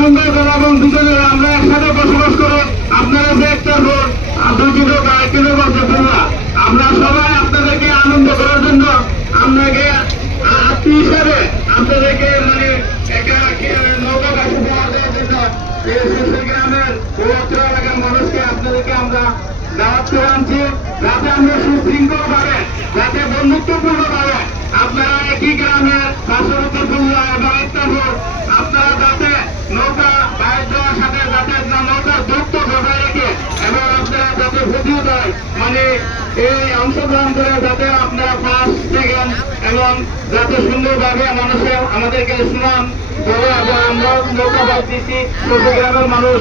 এবং ব্রাহ্মণদের জনগণ দুজনের আমরা একসাথে বসবাস করে, আপনারা যে একটা রোড দুটি লোক আরেকটি বলতেছেন না। আমরা সবাই আপনাদেরকে আনন্দ করার জন্য আপনাকে আত্মীয় হিসাবে আপনাদেরকে মানে একটা নৌকা কাছে দেওয়ার জন্য গ্রামের মানুষকে আপনাদেরকে আমরা দাওয়াত করে আনছি আমরা সুশৃঙ্খল ভাবে, যাতে বন্ধুত্বপূর্ণ ভাবে আপনারা একই গ্রামের পার্শ্ববর্তী এবং এই অংশগ্রহণ করে যাতে আপনারা ফার্স্ট সেকেন্ড এবং যাতে সুন্দরভাবে মানুষের আমাদেরকে সুনাম আমরা এবং আমরাও নৌকা দিচ্ছি গ্রামের মানুষ